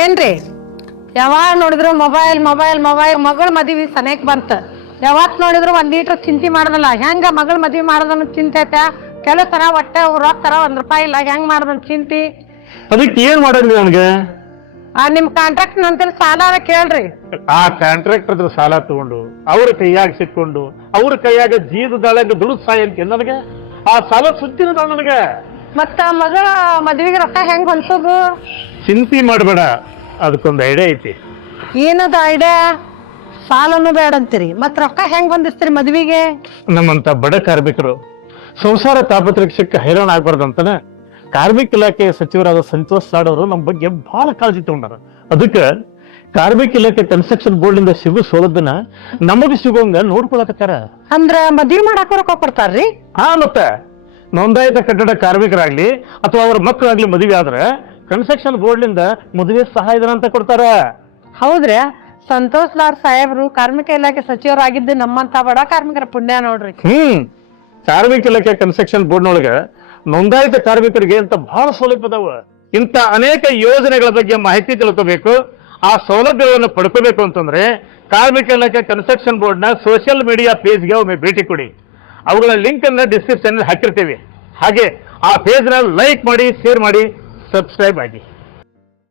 ಏನ್ರಿ ಯಾವಾಗ ನೋಡಿದ್ರು ಮೊಬೈಲ್ ಮೊಬೈಲ್ ಮೊಬೈಲ್ ಮಗಳ ಮದ್ವಿ ಸನೇಕ್ ಬಂತ. ಯಾವತ್ ನೋಡಿದ್ರು 1 ಲೀಟರ್ ಚಿಂತೆ ಮಾಡದಲ್ಲ. ಹೆಂಗ ಮಗಳ ಮದ್ವಿ ಮಾಡೋದನ್ನ ಚಿಂತೆ ಐತ. ಕೆಲವು ತರ ಒಟ್ಟೆ ರೊಕ್ಕ ತರ ₹1 ಇಲ್ಲ. ಹೆಂಗ್ ಮಾಡೋದನ್ನ ಚಿಂತಿ. ಅದಕ್ಕೆ ಏನ್ ಮಾಡಂದ್ರಿ ನನ್ಗೆ? ನಿಮ್ ಕಾಂಟ್ರಾಕ್ಟ್ ನಂತರ ಸಾಲ ಕೇಳ್ರಿ. ಆ ಕಾಂಟ್ರಾಕ್ಟರ್ ಸಾಲ ತಗೊಂಡು ಅವ್ರ ಕೈಯಾಗ ಸಿಕ್ಕೊಂಡು ಅವ್ರ ಕೈಯಾಗ ಜೀವದಾಳಾಗ ದುಡಿದ್ ಸಾಯ ಅಂತ ನನಗೆ ಆ ಸಾಲ ಸುದ್ದಿನ ನನಗೆ. ಮತ್ತ ಮಗಳ ಮದ್ವಿಗೆ ರೊಕ್ಕ ಹೆಂಗ್ ಹೊಲ್ಸೋದು? ಚಿಂತೆ ಮಾಡಬೇಡ, ಅದಕ್ಕೊಂದು ಐಡಿಯಾ ಐತಿ. ಏನದ ಐಡಿಯಾ? ಸಾಲನು ಬೇಡ ಅಂತೀರಿ, ಮತ್ ರೊಕ್ಕ ಹೆಂಗ್ ಹೊಂದಿಸ್ತೀರಿ ಮದ್ವಿಗೆ? ನಮ್ಮಂತ ಬಡ ಕಾರ್ಮಿಕರು ಸಂಸಾರ ತಾಪತ್ರಕ್ಕೆ ಸಿಕ್ಕ ಹೈರಾಣ ಆಗ್ಬಾರ್ದಂತನ ಕಾರ್ಮಿಕ ಇಲಾಖೆ ಸಚಿವರಾದ ಸಂತೋಷ್ ಲಾಡ್ ಅವರು ನಮ್ಮ ಬಗ್ಗೆ ಬಹಳ ಕಾಳಜಿ ತಗೊಂಡಾರ. ಅದಕ್ಕೆ ಕಾರ್ಮಿಕ ಇಲಾಖೆ ಕನ್ಸ್ಟ್ರಕ್ಷನ್ ಬೋರ್ಡ್ ಇಂದ ಸಿಗೋ ಸೌಲಭ್ಯನ ನಮಗೆ ಸಿಗೋಂಗ ನೋಡ್ಕೊಳಕತ್ತಾರ. ಅಂದ್ರ ಮದ್ವಿ ಮಾಡಾಕ ರೊಕ್ಕ ಕೊಡ್ತಾರ್ರಿ? ಹಾ, ಮತ್ತೆ ನೋಂದಾಯಿತ ಕಟ್ಟಡ ಕಾರ್ಮಿಕರಾಗ್ಲಿ ಅಥವಾ ಅವ್ರ ಮಕ್ಕಳಾಗ್ಲಿ ಮದುವೆ ಆದ್ರೆ ಕನ್ಸ್ಟ್ರಕ್ಷನ್ ಬೋರ್ಡ್ ನಿಂದ ಮದುವೆ ಸಹಾಯಧನ ಅಂತ ಕೊಡ್ತಾರ. ಹೌದ್ರಿ? ಸಂತೋಷ್ ಲಾಡ್ ಸಾಹೇಬ್ರು ಕಾರ್ಮಿಕ ಇಲಾಖೆ ಸಚಿವರಾಗಿದ್ದು ನಮ್ಮಂತ ಬಡ ಕಾರ್ಮಿಕರ ಪುಣ್ಯ ನೋಡ್ರಿ. ಕಾರ್ಮಿಕ ಇಲಾಖೆ ಕನ್ಸ್ಟ್ರಕ್ಷನ್ ಬೋರ್ಡ್ ನೊಳಗ ನೋಂದಾಯಿತ ಕಾರ್ಮಿಕರಿಗೆ ಅಂತ ಬಹಳ ಸೌಲಭ್ಯ ಅದಾವ. ಇಂಥ ಅನೇಕ ಯೋಜನೆಗಳ ಬಗ್ಗೆ ಮಾಹಿತಿ ತಿಳ್ಕೋಬೇಕು, ಆ ಸೌಲಭ್ಯವನ್ನು ಪಡ್ಕೋಬೇಕು ಅಂತಂದ್ರೆ ಕಾರ್ಮಿಕ ಇಲಾಖೆ ಕನ್ಸ್ಟ್ರಕ್ಷನ್ ಬೋರ್ಡ್ ನ ಸೋಷಿಯಲ್ ಮೀಡಿಯಾ ಪೇಜ್ಗೆ ಒಮ್ಮೆ ಭೇಟಿ ಕೊಡಿ. ಅವುಗಳ ಲಿಂಕ್ ಅನ್ನ ಡಿಸ್ಕ್ರಿಪ್ಷನ್ ಹಾಕಿರ್ತೀವಿ. ಹಾಗೆ ಆ ಪೇಜ್ ನ ಲೈಕ್ ಮಾಡಿ, ಶೇರ್ ಮಾಡಿ, ಸಬ್ಸ್ಕ್ರೈಬ್ ಆಗಿ.